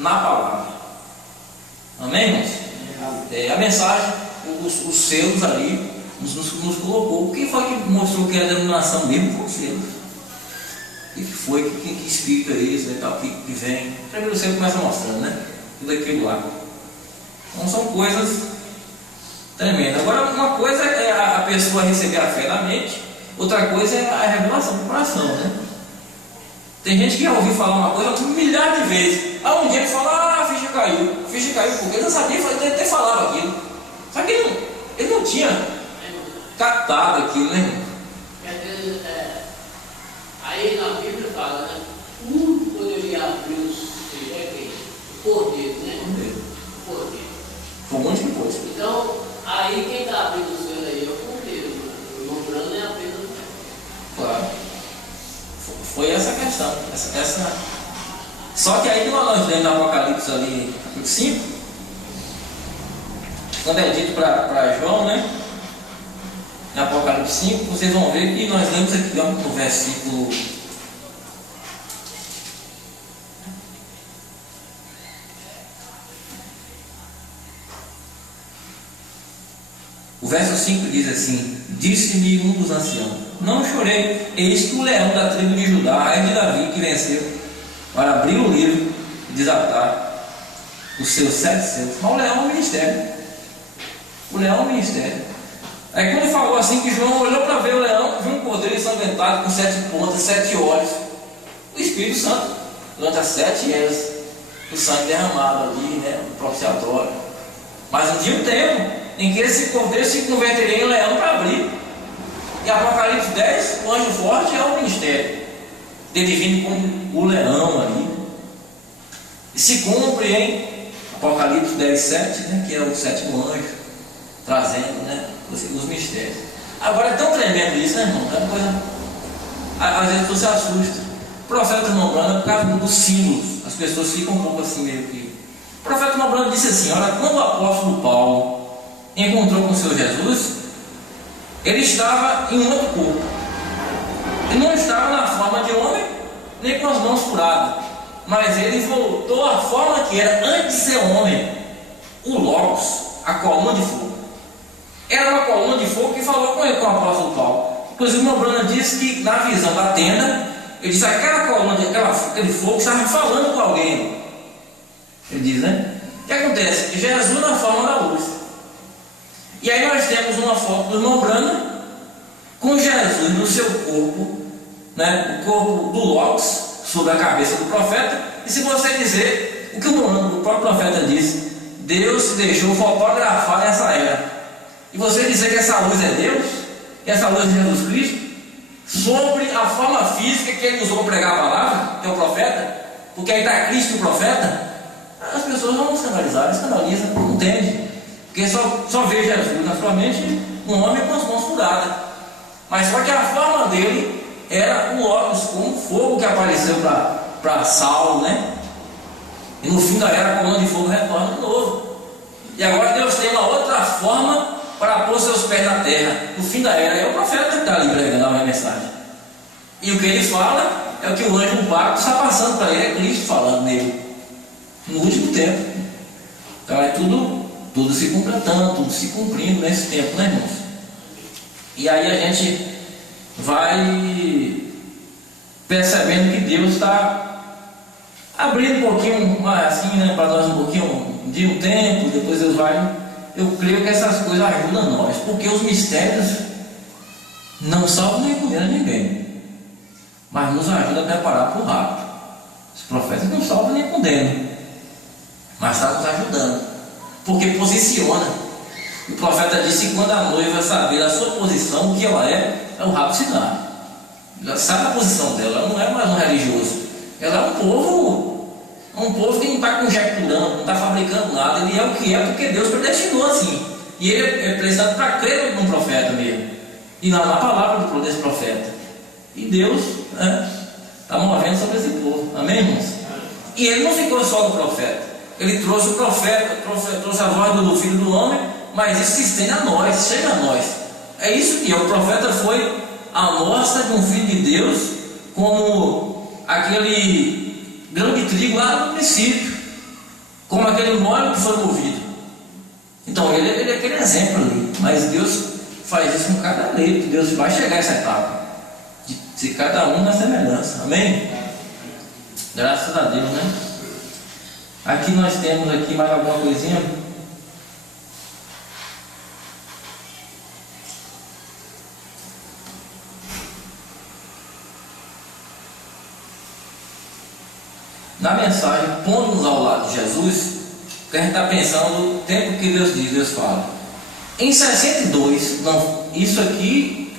na palavra. Amém, irmãos? A mensagem, os selos ali, nos colocou. Quem foi que mostrou que a denominação mesmo foi o selo? O que foi? Que espírito é esse? Tal, que vem? Primeiro o selo começa mostrando, né? Tudo aquilo lá. Então são coisas tremendas. Agora, uma coisa é a pessoa receber a fé na mente, outra coisa é a revelação do coração, né? Tem gente que já ouviu falar uma coisa milhares de vezes. Um dia ele fala, a ficha caiu. A ficha caiu porque ele não sabia, até falava aquilo. Só que ele não tinha captado aquilo, né? Aí na Bíblia fala, né? Tudo poderia abrir o cordeiro, né? O cordeiro. Foi um monte de coisa. Então, aí quem está abrindo o selo aí é o cordeiro. O irmão Brando é apenas. Claro. Foi essa a questão. Só que aí nós lemos no Apocalipse ali, capítulo 5, quando é dito para João, né? Em Apocalipse 5, vocês vão ver que nós lemos aqui no versículo. O verso 5 diz assim: disse-me um dos anciãos: não chorei, eis que o leão da tribo de Judá, é de Davi, que venceu, para abrir o livro e desatar os seus 7 selos. Mas o leão é um ministério. O leão é um ministério. Aí quando ele falou assim, que João olhou para ver o leão, viu um cordeiro ensanguentado com 7 pontas, 7 olhos. O Espírito Santo, durante as 7 eras, o sangue derramado ali, né, no propiciatório. Mas um dia o tempo em que esse cordeiro se converteria em leão para abrir. E Apocalipse 10, o anjo forte é o ministério dele vindo como o leão ali. E se cumpre em Apocalipse 10, 7, né, que é o 7º anjo, trazendo, né, os mistérios. Agora é tão tremendo isso, né, irmão? É coisa. Às vezes você assusta. O profeta irmão Brando, por causa dos símbolos, as pessoas ficam um pouco assim meio que. O profeta irmão Brando disse assim: olha, quando o apóstolo Paulo encontrou com o Senhor Jesus, ele estava em um outro corpo. Ele não estava na forma de homem, nem com as mãos furadas, mas ele voltou à forma que era antes de ser homem, o Logos, a coluna de fogo. Era uma coluna de fogo que falou com ele, com o apóstolo Paulo. Inclusive, o Brana disse que na visão da tenda, ele disse: aquela coluna, aquele fogo estava falando com alguém. Ele diz, né? O que acontece? Jesus na forma da luz. E aí nós temos uma foto do irmão Brana com Jesus no seu corpo, né? O corpo do Logos sobre a cabeça do profeta. E se você dizer o que o próprio profeta disse, Deus se deixou fotografar nessa era. E você dizer que essa luz é Deus, que essa luz é Jesus Cristo, sobre a forma física que ele usou para pregar a palavra, que é o profeta, porque aí está Cristo e o profeta, as pessoas vão escandalizar, escandalizam, não entende, porque só vê Jesus na sua mente um homem com as mãos furadas. Mas só que a forma dele era o Logos, como fogo que apareceu para Saulo, né? E no fim da era a coluna de fogo retorna de novo. E agora Deus tem uma outra forma para pôr seus pés na terra. No fim da era é o profeta que está ali pregando a mensagem. E o que ele fala é o que o anjo do pacto está passando para ele, é Cristo falando nele no último tempo. Então é tudo se completando, tudo se cumprindo nesse tempo, né, irmãos? E aí a gente vai percebendo que Deus está abrindo um pouquinho assim, né, para nós um pouquinho de um tempo, depois Deus vai. Eu creio que essas coisas ajudam nós, porque os mistérios não salvam nem condenam ninguém, mas nos ajudam a preparar para o rapto. Os profetas não salvam nem condenam, mas está nos ajudando, porque posiciona. O profeta disse que quando a noiva saber a sua posição, o que ela é o rapto se dá. Ela sabe a posição dela, ela não é mais um religioso, ela é um povo que não está conjecturando, não está fabricando nada, ele é o que é porque Deus predestinou assim. E ele é precisado para crer num profeta mesmo, e na palavra desse profeta. E Deus está movendo sobre esse povo, amém, irmãos? E ele não ficou só no profeta, ele trouxe o profeta, trouxe a voz do filho do homem, mas isso se estende a nós, chega a nós. É isso que é, o profeta foi a mostra de um filho de Deus, como aquele grão de trigo lá no princípio, como aquele mole que foi movido. Então ele é aquele exemplo ali, mas Deus faz isso com cada leito. Deus vai chegar a essa etapa de ser cada um na semelhança, amém? Graças a Deus, né? Aqui nós temos aqui mais alguma coisinha. Na mensagem, pondo-nos ao lado de Jesus, que a gente está pensando no tempo que Deus diz, Deus fala. Em 62, não, isso aqui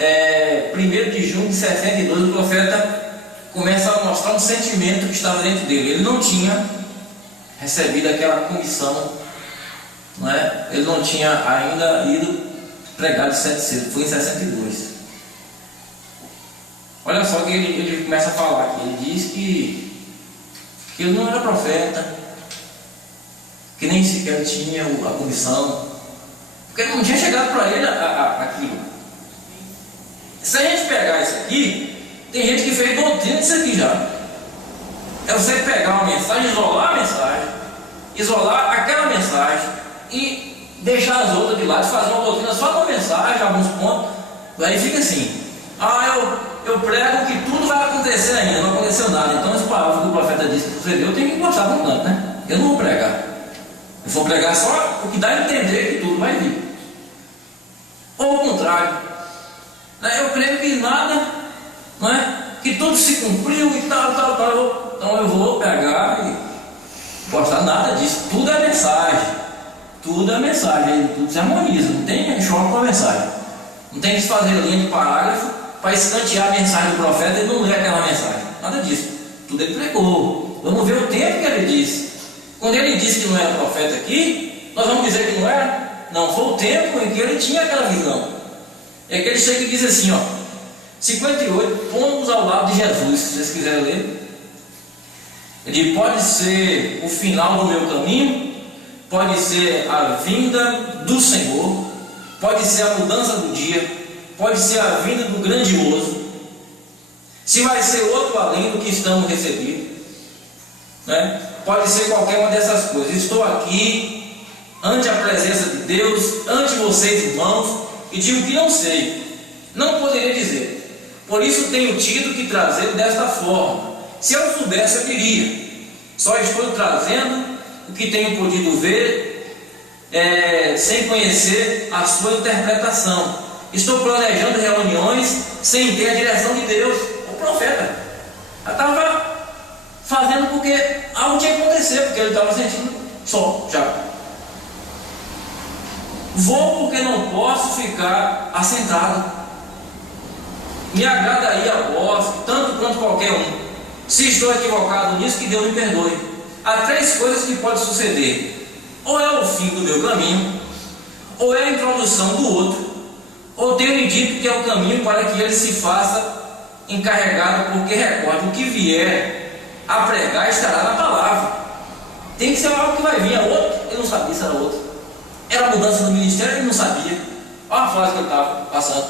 é 1 de junho de 62, o profeta começa a mostrar um sentimento que estava dentro dele. Ele não tinha recebido aquela comissão, não é? Ele não tinha ainda ido pregar de 7 cedo, foi em 62. Olha só que ele começa a falar aqui. Ele diz que ele não era profeta, que nem sequer tinha a comissão, porque não tinha chegado para ele aquilo. Se a gente pegar isso aqui, tem gente que fez doutrina disso aqui já. É você pegar uma mensagem, isolar a mensagem, isolar aquela mensagem e deixar as outras de lado, fazer uma doutrina só com a mensagem, alguns pontos. Aí fica assim: eu prego que tudo vai acontecer ainda, não aconteceu nada. Então essa palavra que o profeta disse para você, eu tenho que gostar no canto, né? Eu não vou pregar. Eu vou pregar só o que dá a entender que tudo vai vir. Ou ao contrário, né? Eu creio que nada, não é? Que tudo se cumpriu e tal. Então eu vou pegar e gostar nada disso. Tudo é mensagem. Tudo é mensagem. Tudo se harmoniza. Não tem choque com a mensagem. Não tem que se fazer linha de parágrafo para escantear a mensagem do profeta e não ler aquela mensagem. Nada disso. Tudo ele pregou. Vamos ver o tempo que ele disse. Quando ele disse que não era profeta aqui, nós vamos dizer que não era? Não, foi o tempo em que ele tinha aquela visão. É que ele chega e diz assim, ó, 58, pomos ao lado de Jesus, se vocês quiserem ler. Ele pode ser o final do meu caminho, pode ser a vinda do Senhor, pode ser a mudança do dia, pode ser a vinda do grandioso, se vai ser outro além do que estamos recebidos, né? Pode ser qualquer uma dessas coisas. Estou aqui ante a presença de Deus, ante vocês, irmãos, e digo que não sei, não poderia dizer. Por isso tenho tido que trazer desta forma. Se eu soubesse, eu diria. Só estou trazendo o que tenho podido ver, sem conhecer a sua interpretação. Estou planejando reuniões sem ter a direção de Deus. O profeta estava fazendo porque algo tinha que acontecer, porque ele estava sentindo só já. Vou porque não posso ficar assentado. Me agrada aí a voz, tanto quanto qualquer um. Se estou equivocado nisso, que Deus me perdoe. Há 3 coisas que podem suceder: ou é o fim do meu caminho, ou é a introdução do outro, ou tenho-lhe dito que é o caminho para que ele se faça encarregado, porque recorde o que vier a pregar estará na palavra. Tem que ser algo que vai vir. A outro, ele não sabia se era outro. Era a mudança do ministério, ele não sabia. Olha a fase que ele estava passando.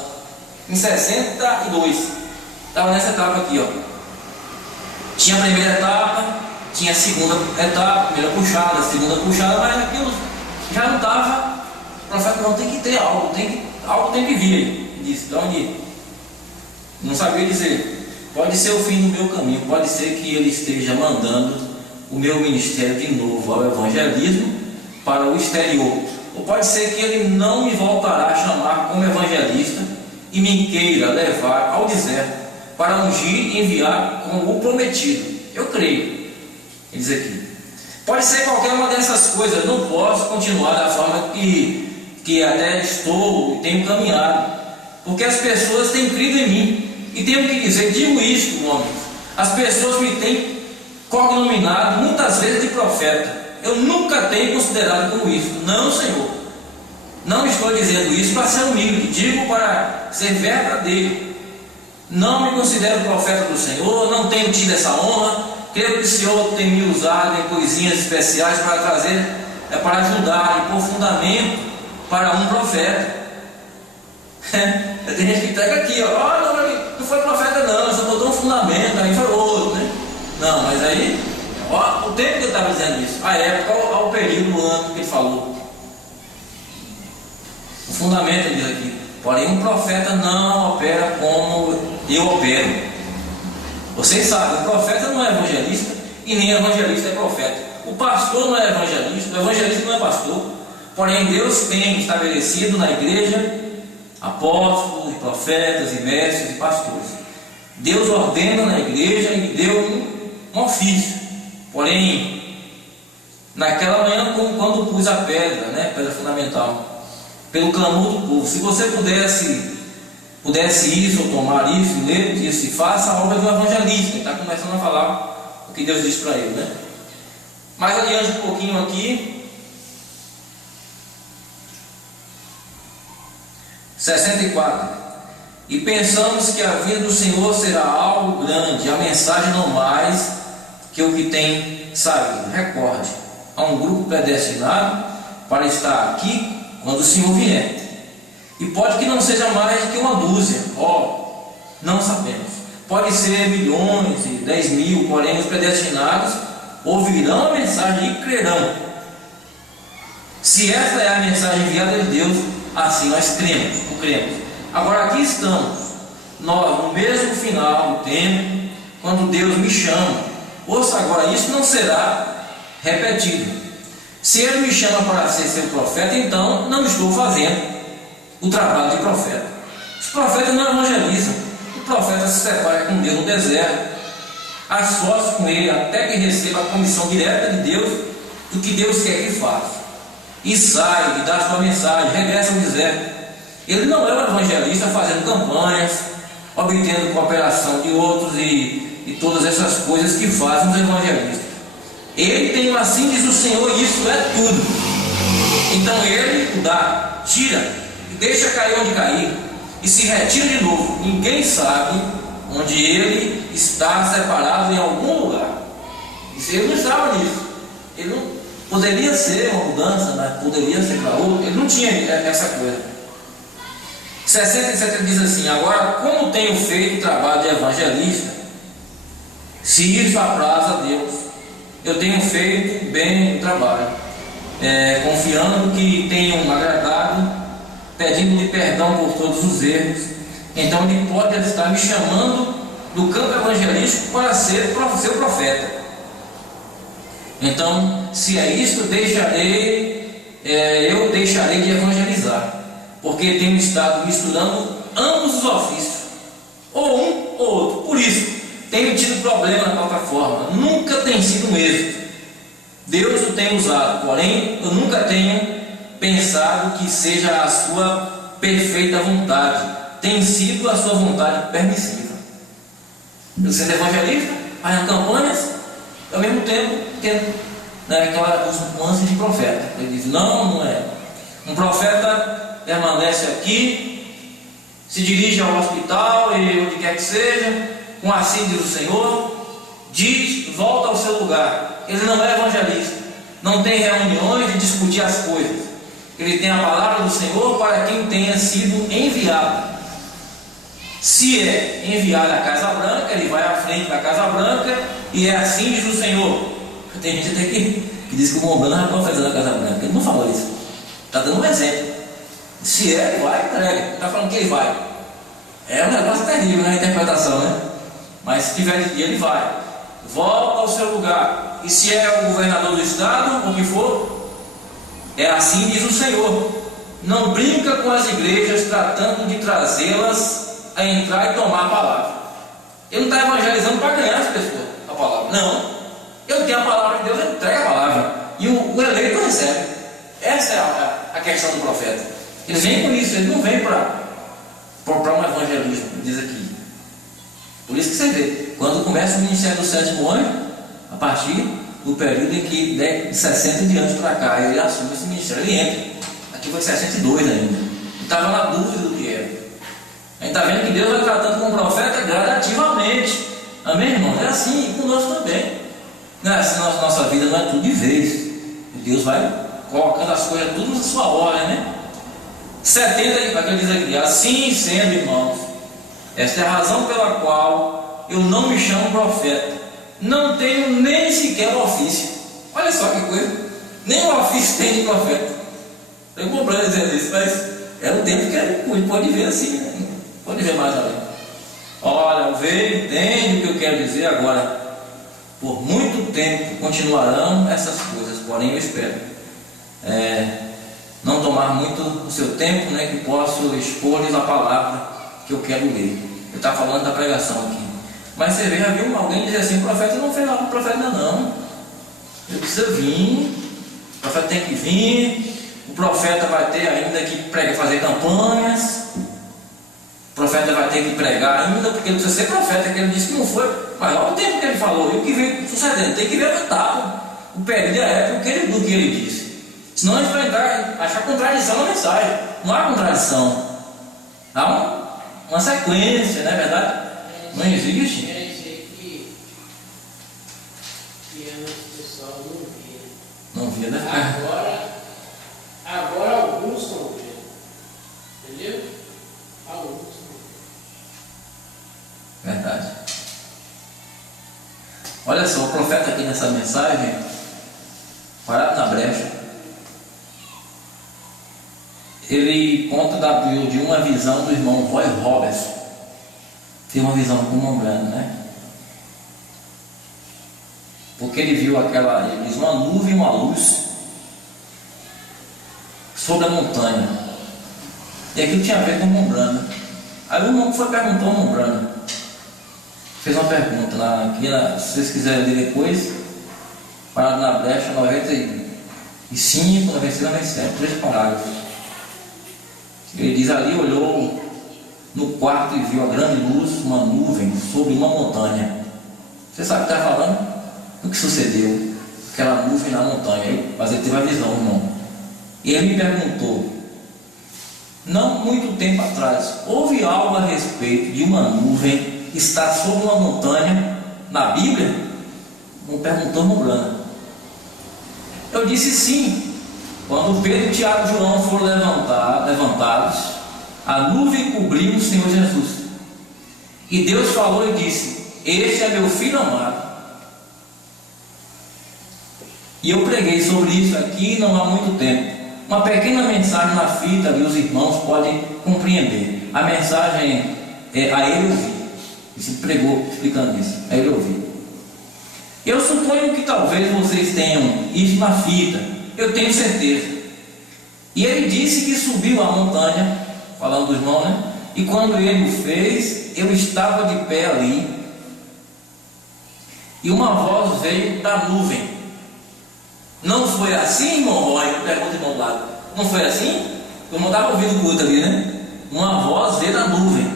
Em 62, estava nessa etapa aqui, ó. Tinha a primeira etapa, tinha a segunda etapa, primeira puxada, segunda puxada, mas aquilo já não estava. O profeta não tem que ter algo, algo tem que vir. Ele disse, de onde? Não sabia dizer. Pode ser o fim do meu caminho, pode ser que ele esteja mandando o meu ministério de novo ao evangelismo para o exterior, ou pode ser que ele não me voltará a chamar como evangelista e me queira levar ao deserto para ungir e enviar como o prometido. Eu creio, ele diz aqui. Pode ser qualquer uma dessas coisas. Não posso continuar da forma que até estou e tenho caminhado, porque as pessoas têm crido em mim. E tenho que dizer, digo isto, homens, as pessoas me têm cognominado muitas vezes de profeta. Eu nunca tenho considerado como isso. Não, Senhor. Não estou dizendo isso para ser humilde, digo para ser verdadeiro. Não me considero profeta do Senhor, não tenho tido essa honra. Creio que o Senhor tem me usado em coisinhas especiais para trazer, para ajudar em pôr fundamento para um profeta. Tem gente que pega aqui, ó, não foi profeta não, só botou um fundamento, aí foi outro, né? Não, mas aí Ó, o tempo que ele estava dizendo isso, a época, ao período do ano que ele falou. O fundamento ele diz aqui: porém, um profeta não opera como eu opero. Vocês sabem, o profeta não é evangelista e nem evangelista é profeta. O pastor não é evangelista, o evangelista não é pastor. Porém, Deus tem estabelecido na igreja apóstolos, profetas, e mestres e pastores. Deus ordena na igreja e deu um ofício. Porém, naquela manhã, quando pus a pedra, né, pedra fundamental, pelo clamor do povo, se você pudesse isso, ou tomar isso, e ler, disse: faça a obra de um evangelista. Ele está começando a falar o que Deus disse para ele, né? Mais adiante um pouquinho aqui, 64. E pensamos que a vinda do Senhor será algo grande, a mensagem não mais que o que tem saído. Recorde, há um grupo predestinado para estar aqui quando o Senhor vier. E pode que não seja mais que uma dúzia, não sabemos. Pode ser milhões e 10 mil, porém os predestinados ouvirão a mensagem e crerão. Se essa é a mensagem enviada de Deus, assim nós cremos. Agora aqui estamos, nós no mesmo final do tempo, quando Deus me chama. Ouça agora, isso não será repetido. Se Ele me chama para ser seu profeta, então não estou fazendo o trabalho de profeta. Os profetas não evangelizam. O profeta se separa com Deus no deserto, associa com Ele até que receba a comissão direta de Deus do que Deus quer que faça, e sai e dá sua mensagem, regressa ao deserto. Ele não é um evangelista fazendo campanhas, obtendo cooperação de outros e todas essas coisas que fazem os evangelistas. Ele tem um assim diz o Senhor, e isso é tudo. Então ele dá, tira, deixa cair onde cair e se retira de novo. Ninguém sabe onde ele está separado em algum lugar. Isso ele não estava nisso. Ele não poderia ser uma mudança, mas poderia ser para outro. Ele não tinha essa coisa. 67 diz assim: agora, como tenho feito o trabalho de evangelista, se isso apraz a Deus, eu tenho feito bem o trabalho, confiando que tenho agradado, pedindo-lhe perdão por todos os erros. Então ele pode estar me chamando do campo evangelístico para ser seu profeta. Então, se é isto, eu deixarei de evangelizar, porque tenho estado misturando ambos os ofícios, ou um ou outro. Por isso, tenho tido problema na plataforma. Nunca tem sido um êxito. Deus o tem usado, porém, eu nunca tenho pensado que seja a sua perfeita vontade. Tem sido a sua vontade permissiva. Eu sendo evangelista, fazendo campanhas, ao mesmo tempo tendo aquela nuance de profeta. Ele diz: não é. Um profeta permanece aqui, se dirige ao hospital e onde quer que seja, com assim diz o Senhor, diz, volta ao seu lugar. Ele não é evangelista, não tem reuniões de discutir as coisas. Ele tem a palavra do Senhor para quem tenha sido enviado. Se é enviado à Casa Branca, ele vai à frente da Casa Branca e é assim diz o Senhor. Tem gente até que diz que o Mombano não é profeta da Casa Branca. Ele não falou isso, está dando um exemplo. Se ele vai, entrega. Está falando que ele vai. É um negócio terrível, né? A interpretação, né? Mas se tiver de dia, ele vai. Volta ao seu lugar. E se é o governador do estado, o que for, é assim diz o Senhor. Não brinca com as igrejas tratando de trazê-las a entrar e tomar a palavra. Ele não está evangelizando para ganhar as pessoas a palavra. Não. Eu tenho a palavra de Deus, eu entrego a palavra. E o eleito recebe. Essa é a questão do profeta. Ele vem com isso, ele não vem para um evangelismo, diz aqui. Por isso que você vê, quando começa o ministério do sétimo anjo, a partir do período em que de 60 e diante para cá, ele assume esse ministério, ele entra. Aqui foi 62 ainda. Ele estava na dúvida do que era. A gente está vendo que Deus vai tratando com o profeta gradativamente. Amém, irmão? É assim e conosco também. Não é assim, nossa vida não é tudo de vez. Deus vai colocando as coisas tudo na sua ordem, né? 70, aqui diz aqui: assim sendo, irmãos, esta é a razão pela qual eu não me chamo profeta, não tenho nem sequer o ofício. Olha só que coisa, nem o ofício tem de profeta. Eu comprei dizendo isso, mas era um tempo que ele pode ver assim, né? Pode ver mais além. Olha, vê, entende o que eu quero dizer agora. Por muito tempo continuarão essas coisas, porém eu espero não tomar muito o seu tempo, né, que posso expor-lhes a palavra que eu quero ler. Ele está falando da pregação aqui. Mas você vê, já viu alguém dizer assim: o profeta não fez nada, o profeta ainda não. Ele precisa vir, o profeta tem que vir, o profeta vai ter ainda que fazer campanhas, o profeta vai ter que pregar ainda, porque ele precisa ser profeta, que ele disse que não foi, mas olha o tempo que ele falou, e o que vem sucedendo, tem que ver o período e a época do que ele disse. Senão a gente vai achar contradição na mensagem. Não há contradição, há uma sequência, não é verdade? Não existe. Quer dizer que antes o pessoal não via. Não via, né? Agora alguns estão vendo. Entendeu? Alguns estão vendo. Verdade. Olha só, o profeta aqui nessa mensagem, parado na brecha, ele conta de uma visão do irmão Roy Robertson. Tem uma visão com o Mombrano, né? Porque ele viu ele diz, uma nuvem e uma luz sobre a montanha. E aquilo tinha a ver com o Mombrano. Aí o irmão foi perguntar ao Mombrano, fez uma pergunta se vocês quiserem ler depois, parado na brecha, 95, 96, 97, 3 parágrafos. Ele diz: ali olhou no quarto e viu a grande luz, uma nuvem sobre uma montanha. Você sabe o que está falando? O que sucedeu? Aquela nuvem na montanha. Mas ele teve a visão, irmão. E ele me perguntou, não muito tempo atrás, houve algo a respeito de uma nuvem estar sobre uma montanha na Bíblia? Me perguntou Mombrano. Eu disse sim. Quando Pedro, Tiago e João foram levantados, a nuvem cobriu o Senhor Jesus. E Deus falou e disse: este é meu filho amado. E eu preguei sobre isso aqui não há muito tempo. Uma pequena mensagem na fita ali, os irmãos podem compreender. A mensagem é a ele ouvir. E se pregou explicando isso, a ele ouvir. Eu suponho que talvez vocês tenham isso na fita. Eu tenho certeza. E ele disse que subiu a montanha, falando do irmão, né? E quando ele o fez, eu estava de pé ali, e uma voz veio da nuvem. Não foi assim, irmão Roy? Pergunta o irmão do lado. Não foi assim? O irmão estava ouvindo o culto ali, né? Uma voz veio da nuvem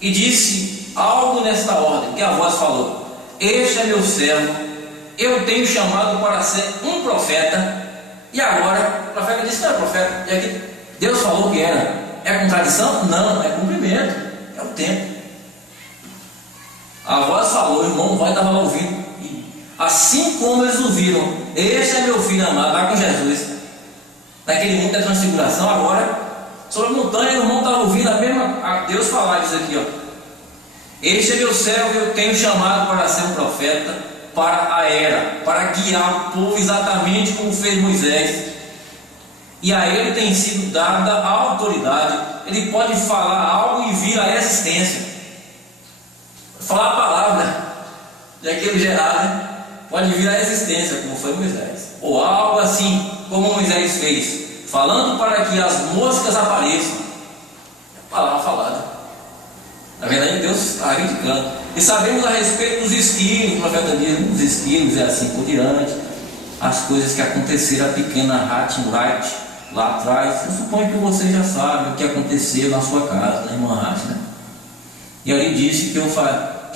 e disse algo nesta ordem, que a voz falou: este é meu servo, eu tenho chamado para ser um profeta. E agora, o profeta disse que não é profeta. E aqui, Deus falou que era. É contradição? Não, é cumprimento. É o tempo. A voz falou, o irmão vai estar ouvindo. E assim como eles ouviram, este é meu filho amado, lá com Jesus, naquele mundo da transfiguração, agora, sobre a montanha, o irmão estava ouvindo a Deus falar isso aqui, ó. Este é meu servo, eu tenho chamado para ser um profeta para a era, para guiar o povo exatamente como fez Moisés. E a ele tem sido dada a autoridade. Ele pode falar algo e vir à existência. Falar a palavra daquilo gerado, né? Pode vir à existência, como foi Moisés. Ou algo assim, como Moisés fez, falando para que as moscas apareçam. É a palavra falada. Na verdade, Deus está reivindicando. E sabemos a respeito dos esquilos, o profeta diz, os esquilos e assim por diante, as coisas que aconteceram a pequena Hatshepsut lá atrás. Eu suponho que você já sabe o que aconteceu na sua casa, na irmã Hatshepsut, né? E ali disse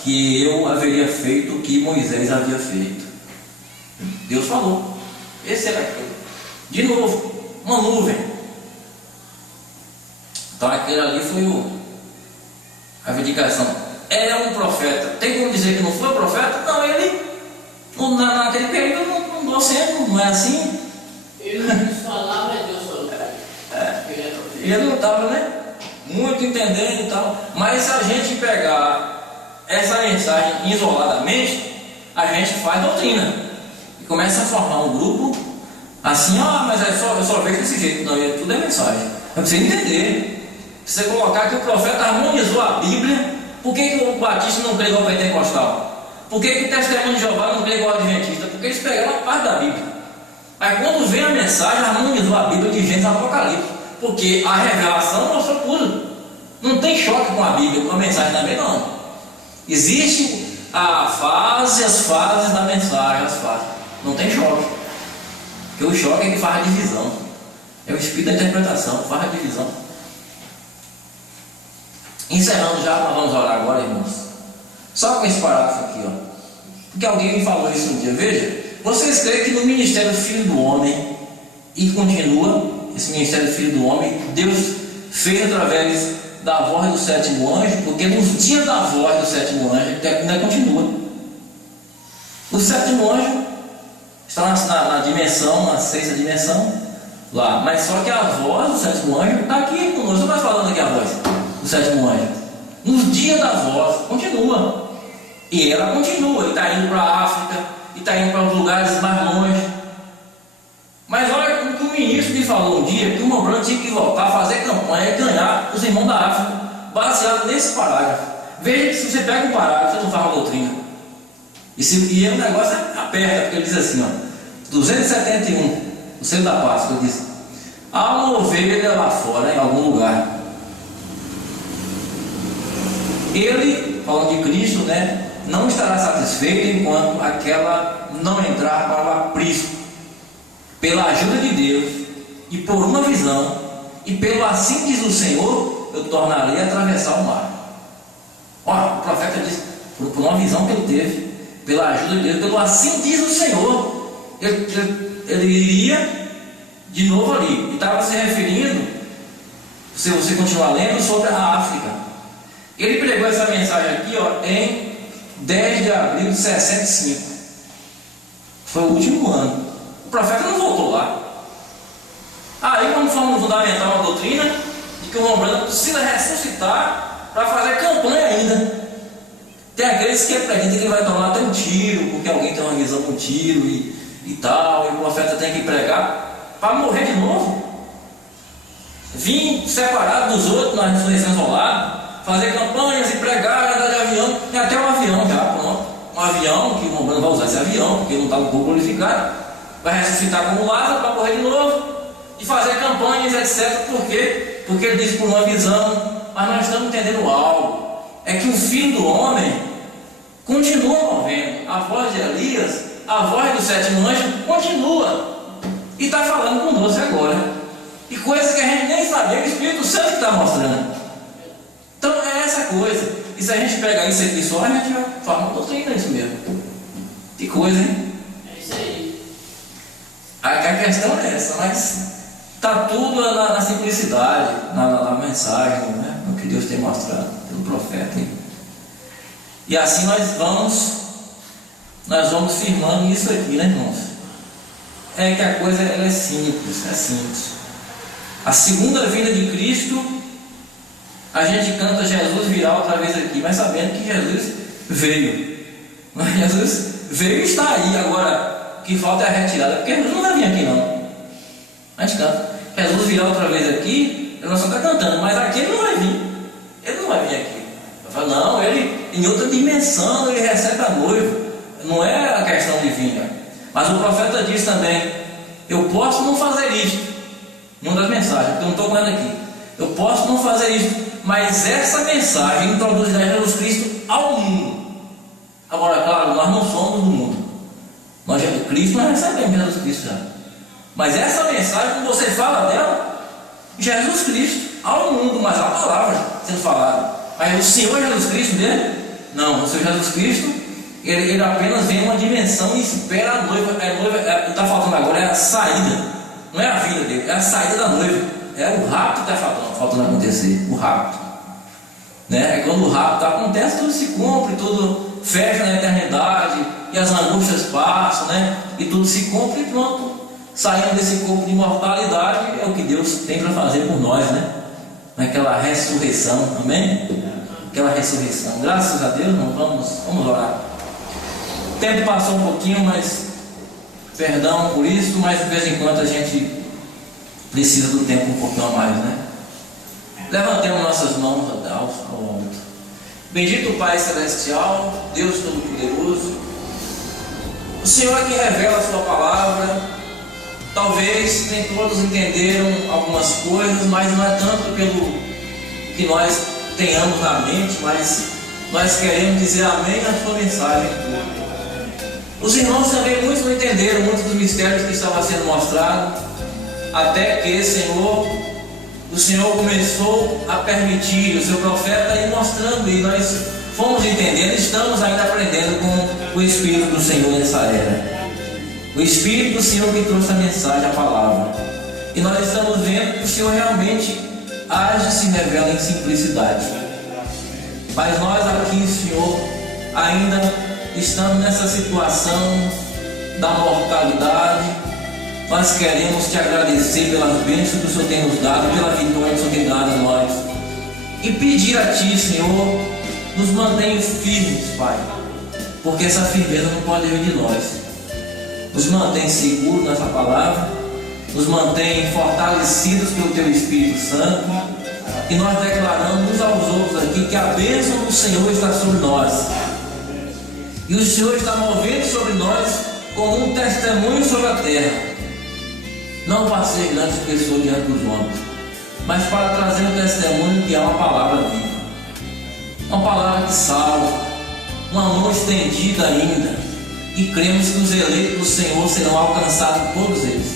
que eu haveria feito o que Moisés havia feito. Deus falou. Esse era aquilo. De novo, uma nuvem. Então aquele ali foi a vindicação. Era um profeta. Tem como dizer que não foi profeta? Não, ele naquele período não andou sendo, não é assim. Ele não quis falar, mas Deus falou. Ele não estava, né? Muito entendendo e tal. Mas se a gente pegar essa mensagem isoladamente, a gente faz doutrina e começa a formar um grupo assim, mas eu só vejo desse jeito. Não, tudo é mensagem. Eu preciso entender. Se você colocar que o profeta harmonizou a Bíblia, por que o batista não crê igual o pentecostal? Por que o testemunho de Jeová não crê igual o adventista? Porque eles pegaram a parte da Bíblia. Aí quando vem a mensagem, harmonizou a Bíblia de Gênesis a Apocalipse, porque a revelação mostrou tudo. Não tem choque com a Bíblia, com a mensagem também não. Existe as fases da mensagem, as fases. Não tem choque. Porque o choque é que faz a divisão. É o espírito da interpretação, faz a divisão. Encerrando já, nós vamos orar agora, irmãos. Só com esse parágrafo aqui, porque alguém me falou isso um dia. Veja, vocês creem que no ministério do Filho do Homem, e continua, esse ministério do Filho do Homem, Deus fez através da voz do sétimo anjo, porque nos dias da voz do sétimo anjo, ainda continua. O sétimo anjo está na dimensão, na sexta dimensão, lá, mas só que a voz do sétimo anjo está aqui conosco. Não está falando aqui a voz do sétimo anjo. Nos dias da voz, continua. E ela continua, e está indo para a África, e está indo para os lugares mais longe. Mas olha o que o ministro me falou um dia, que o irmão Branco tinha que voltar a fazer campanha e ganhar os irmãos da África, baseado nesse parágrafo. Veja que se você pega um parágrafo, você não faz uma doutrina. E o negócio aperta, porque ele diz assim, 271, o selo da Páscoa, ele diz: há uma ovelha lá fora, em algum lugar. Ele, falando de Cristo, não estará satisfeito enquanto aquela não entrar para o aprisco. Pela ajuda de Deus, e por uma visão, e pelo assim diz o Senhor, eu tornarei a atravessar o mar. Olha, o profeta diz, por uma visão que ele teve, pela ajuda de Deus, pelo assim diz o Senhor, ele iria de novo ali, e estava se referindo, se você continuar lendo, sobre a África. Ele pregou essa mensagem aqui, em 10 de abril de 65. Foi o último ano. O profeta não voltou lá. Aí vamos fundamentar uma doutrina de que o homem branco precisa ressuscitar para fazer campanha ainda. Tem aqueles que acreditam que ele vai tomar até um tiro, porque alguém tem uma visão com um tiro e tal, e o profeta tem que pregar para morrer de novo. Vir separado dos outros na ressurreição isolada, fazer campanhas e pregar, andar de avião. Tem até um avião já, pronto. Um avião que o irmão vai usar esse avião, porque não está no corpo glorificado. Vai ressuscitar como Lázaro para morrer de novo e fazer campanhas, etc. Por quê? Porque ele diz por uma visão. Mas nós estamos entendendo algo. É que o Filho do Homem continua movendo. A voz de Elias, a voz do sétimo anjo continua. E está falando conosco agora. E coisas que a gente nem sabia, o Espírito Santo está mostrando. Então é essa coisa. E se a gente pegar isso aqui só, a gente vai falar uma doutrina isso mesmo. Que coisa, hein? É isso aí. A questão é essa, mas está tudo na simplicidade, na mensagem, no que Deus tem mostrado pelo profeta. E assim nós vamos firmando isso aqui, irmãos? É que a coisa ela é simples, A segunda vinda de Cristo, a gente canta Jesus virá outra vez aqui, mas sabendo que Jesus veio. Mas Jesus veio e está aí agora. O que falta é a retirada, porque Jesus não vai vir aqui não. A gente canta, Jesus virá outra vez aqui, nós só está cantando, mas aqui ele não vai vir. Ele não vai vir aqui. Eu falo, não, ele em outra dimensão, ele recebe a noiva. Não é a questão de vinda. Mas o profeta diz também, eu posso não fazer isto. Em uma das mensagens, que eu não estou vendo aqui. Eu posso não fazer isto, mas essa mensagem introduzirá Jesus Cristo ao mundo. Agora, claro, nós não somos do mundo. Cristo nós recebemos Jesus Cristo já. Mas essa mensagem, quando você fala dela, Jesus Cristo ao mundo, mas a palavra sendo falada. Mas o Senhor Jesus Cristo dele? Não, o Senhor Jesus Cristo, ele apenas vem em uma dimensão e espera a noiva. A noiva está faltando agora, é a saída. Não é a vida dele, é a saída da noiva. É o rapto que está faltando acontecer. O rapto. É quando o rapto acontece, tudo se cumpre, tudo fecha na eternidade, e as angústias passam, e tudo se cumpre e pronto. Saindo desse corpo de imortalidade, é o que Deus tem para fazer por nós, naquela ressurreição, amém? aquela ressurreição. Graças a Deus, não vamos orar. O tempo passou um pouquinho, mas perdão por isso, mas de vez em quando a gente precisa do tempo um pouquinho a mais, né? Levantemos nossas mãos ao alto. Bendito Pai Celestial, Deus Todo-Poderoso, o Senhor que revela a sua palavra. Talvez nem todos entenderam algumas coisas, mas não é tanto pelo que nós tenhamos na mente, mas nós queremos dizer amém à sua mensagem. Os irmãos também muitos não entenderam muitos dos mistérios que estavam sendo mostrados, até que o Senhor começou a permitir o seu profeta ir mostrando, e nós fomos entendendo, estamos ainda aprendendo com o Espírito do Senhor nessa era. O Espírito do Senhor que trouxe a mensagem, a palavra. E nós estamos vendo que o Senhor realmente age e se revela em simplicidade. Mas nós aqui, Senhor, ainda estamos nessa situação da mortalidade. Nós queremos te agradecer pelas bênçãos que o Senhor tem nos dado, pela vitória que o Senhor tem dado a nós. E pedir a Ti, Senhor, nos mantenha firmes, Pai, porque essa firmeza não pode vir de nós. Nos mantém seguros nessa palavra, nos mantém fortalecidos pelo Teu Espírito Santo, e nós declaramos uns aos outros aqui que a bênção do Senhor está sobre nós, e o Senhor está movendo sobre nós como um testemunho sobre a terra, não para ser grande pessoa diante dos homens, mas para trazer um testemunho que é uma palavra viva, uma palavra que salva, uma mão estendida ainda. E cremos que os eleitos do Senhor serão alcançados, todos eles,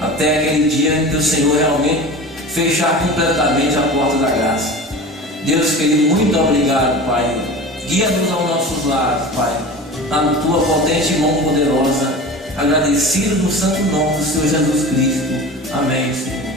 até aquele dia em que o Senhor realmente fechar completamente a porta da graça. Deus querido, muito obrigado, Pai. Guia-nos aos nossos lares, Pai, na Tua potente mão poderosa, agradecido no santo nome do Senhor Jesus Cristo. Amém, Senhor.